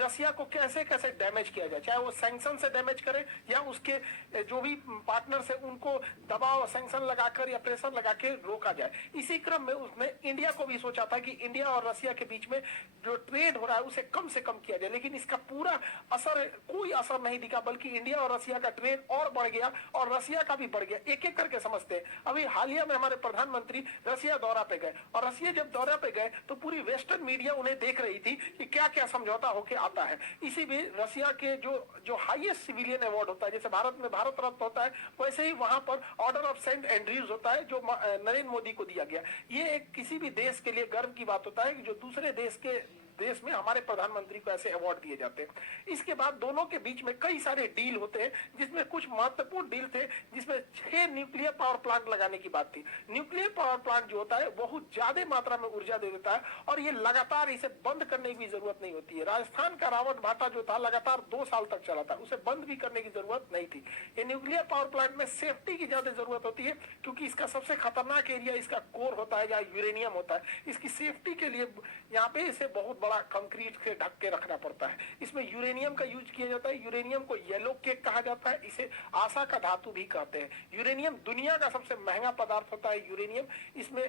रसिया को कैसे कैसे डैमेज किया जाए, चाहे वो सैंक्शन से डैमेज करे या उसके जो भी पार्टनर्स है उनको दबाव सैंक्शन लगाकर या प्रेशर लगा के रोका जाए। इसी क्रम में उसने इंडिया को भी सोचा था कि इंडिया और रसिया के बीच में जो ट्रेड हो रहा है उसे कम से कम किया जाए, लेकिन इसका पूरा असर, कोई असर नहीं दिखा, बल्कि इंडिया और रसिया का ट्रेड और बढ़ गया और रसिया का भी बढ़ गया। एक एक करके समझते हैं। अभी हालिया में हमारे प्रधानमंत्री रसिया दौरा पे गए और रसिया जब दौरा पे गए तो पूरी वेस्टर्न मीडिया उन्हें देख रही थी कि क्या क्या समझौता होके आता है। इसी भी रसिया के जो जो हाईएस्ट सिविलियन अवार्ड होता है, जैसे भारत में भारत रत्न होता है, वैसे ही वहां पर ऑर्डर ऑफ सेंट एंड्रयूज होता है जो नरेंद्र मोदी को दिया गया। ये एक किसी भी देश के लिए गर्व की बात होता है कि जो दूसरे देश में हमारे प्रधानमंत्री को ऐसे अवार्ड दिए जाते हैं। इसके बाद दोनों के बीच में कई सारे डील होते हैं, जिसमें कुछ महत्वपूर्ण डील थे, जिसमें 6 न्यूक्लियर पावर प्लांट लगाने की बात थी। न्यूक्लियर पावर प्लांट जो होता है बहुत ज्यादा मात्रा में ऊर्जा दे देता है और ये लगातार, इसे बंद करने की जरूरत नहीं होती है। राजस्थान का रावत भाटा जो था लगातार 2 साल तक चला था, उसे बंद भी करने की जरूरत नहीं थी। ये न्यूक्लियर पावर प्लांट में सेफ्टी की ज्यादा जरूरत होती है, क्योंकि इसका सबसे खतरनाक एरिया इसका कोर होता है जहाँ यूरेनियम होता है। इसकी सेफ्टी के लिए यहाँ पे इसे बहुत बड़ा कंक्रीट से ढक के रखना पड़ता है। इसमें यूरेनियम का यूज किया जाता है। यूरेनियम को येलो केक कहा जाता है, इसे आशा का धातु भी कहते हैं। यूरेनियम दुनिया का सबसे महंगा पदार्थ होता है। यूरेनियम, इसमें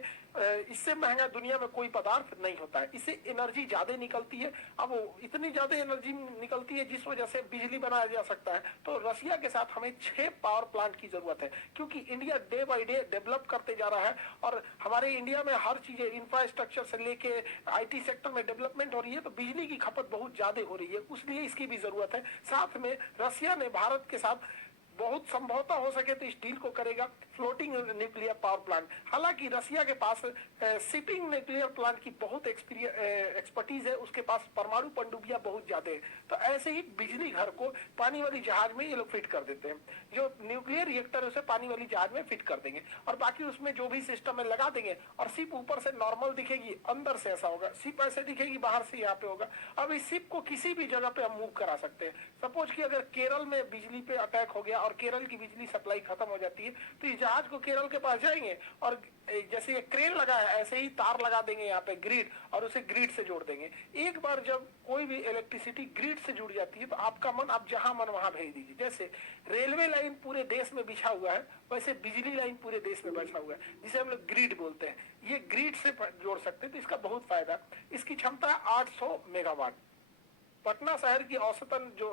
इससे महंगा दुनिया में कोई पदार्थ नहीं होता है। इससे एनर्जी ज्यादा निकलती है। अब इतनी ज्यादा एनर्जी निकलती है जिस वजह से बिजली बनाया जा सकता है। तो रसिया के साथ हमें 6 पावर प्लांट की जरूरत है, क्योंकि India day by day develop करते जा रहा है और हमारे इंडिया में हर चीजें, इंफ्रास्ट्रक्चर से लेके आईटी सेक्टर में डेवलपमेंट हो रही है, तो बिजली की खपत बहुत ज्यादा हो रही है, इसलिए इसकी भी जरूरत है। साथ में रसिया ने भारत के साथ बहुत संभवतः हो सके तो इस डील को करेगा, फ्लोटिंग न्यूक्लियर पावर प्लांट। हालांकि रसिया के पास शिपिंग न्यूक्लियर प्लांट की बहुत एक्सपर्टीज है, उसके पास परमाणु पनडुब्बियां बहुत ज्यादा है। तो ऐसे ही बिजली घर को पानी वाली जहाज में ये लोग फिट कर देते हैं। जो न्यूक्लियर रिएक्टर उसे पानी वाली जहाज में फिट कर देंगे और बाकी उसमें जो भी सिस्टम है लगा देंगे और शिप ऊपर से नॉर्मल दिखेगी, अंदर से ऐसा होगा, शिप ऐसे दिखेगी, बाहर से यहाँ पे होगा। अब इस शिप को किसी भी जगह पे हम मूव करा सकते हैं। सपोज कि अगर केरल में बिजली पे अटैक हो गया और केरल की बिजली सप्लाई खत्म हो जाती है, तो इस जहाज को केरल के पास जाएंगे और जैसे ये क्रेन लगा है ऐसे ही तार लगा देंगे यहाँ पे ग्रिड, और उसे ग्रिड से जोड़ देंगे। एक बार जब कोई भी इलेक्ट्रिसिटी ग्रिड से जुड़ जाती है तो आपका मन, आप जहां मन वहां भेज दीजिए। जैसे रेलवे लाइन पूरे देश में बिछा हुआ है, वैसे बिजली लाइन पूरे देश में बिछा हुआ है, जिसे हम लोग ग्रिड बोलते हैं। ये ग्रिड से जोड़ सकते हैं, तो इसका बहुत फायदा। इसकी क्षमता 800 मेगावाट। पटना शहर की औसतन जो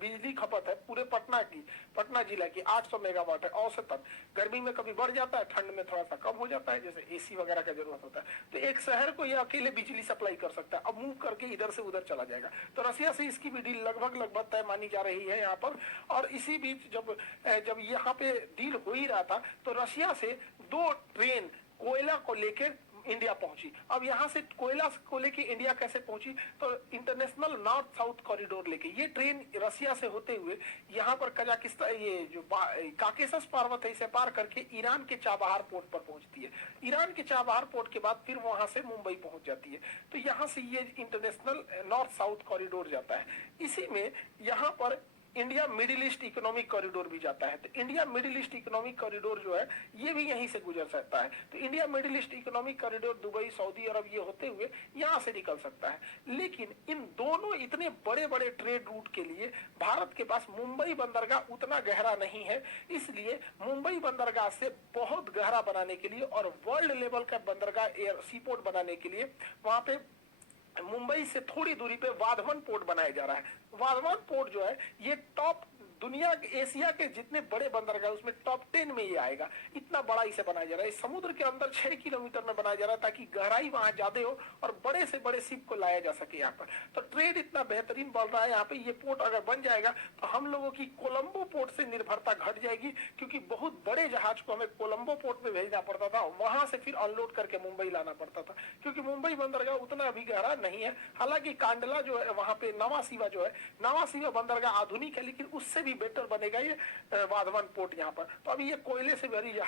बिजली खपत है पूरे पटना जिला की 800 मेगावाट है औसतन। गर्मी में कभी बढ़ जाता है, ठंड में थोड़ा सा कम हो जाता है, जैसे एसी वगैरह का जरूरत होता है। तो एक शहर को ये अकेले बिजली सप्लाई कर सकता है। अब मूव करके इधर से उधर चला जाएगा। तो रसिया से इसकी भी डील लगभग तय मानी जा रही है यहाँ पर। और इसी बीच जब यहाँ पे डील हो ही रहा था तो रसिया से 2 ट्रेन कोयला को लेकर इंडिया पहुंची। अब यहां से कोयला को लेके इंडिया कैसे पहुंची, तो इंटरनेशनल नॉर्थ साउथ कॉरिडोर लेके ये ट्रेन रसिया से होते हुए यहां पर कजाकिस्तान, ये जो काकेशस पर्वत है, इसे पार करके ईरान के चाबहार पोर्ट पर पहुंचती है। ईरान के चाबहार पोर्ट के बाद फिर वहां से मुंबई पहुंच जाती है। तो यहां से ये इंटरनेशनल नॉर्थ साउथ कॉरिडोर जाता है। इसी में यहां पर India Middle East economic corridor भी जाता है। तो India Middle East economic corridor जो है ये भी यहीं से गुजर सकता है। तो India Middle East economic corridor Dubai, Saudi Arab ये होते हुए यहां से निकल सकता है। लेकिन इन दोनों इतने बड़े बड़े ट्रेड रूट के लिए भारत के पास मुंबई बंदरगाह उतना गहरा नहीं है। इसलिए मुंबई बंदरगाह से बहुत गहरा बनाने के लिए और वर्ल्ड लेवल का बंदरगाह एयर सीपोर्ट बनाने के लिए वहां पे मुंबई से थोड़ी दूरी पे वाधवन पोर्ट बनाया जा रहा है। वाधवन पोर्ट जो है ये टॉप दुनिया एशिया के जितने बड़े बंदरगाह उसमें टॉप 10 में ये आएगा। इतना बड़ा इसे बनाया जा रहा है। समुद्र के अंदर 6 किलोमीटर में बनाया जा रहा है ताकि गहराई वहां ज्यादा हो और बड़े से बड़े शिप को लाया जा सके यहाँ पर। तो ट्रेड इतना बेहतरीन बढ़ रहा है यहाँ पे। ये पोर्ट अगर बन जाएगा तो हम लोगों की कोलंबो पोर्ट से निर्भरता घट जाएगी, क्योंकि बहुत बड़े जहाज को हमें कोलंबो पोर्ट में भेजना पड़ता था, वहां से फिर अनलोड करके मुंबई लाना पड़ता था, क्योंकि मुंबई बंदरगाह उतना अभी गहरा नहीं है। हालांकि कांडला जो है वहां पे नवा सीवा बंदरगाह आधुनिक है, लेकिन उससे भी बेटर बनेगा ये वाधवन पोर्ट यहाँ पर। तो अभी ये कोयले से भरी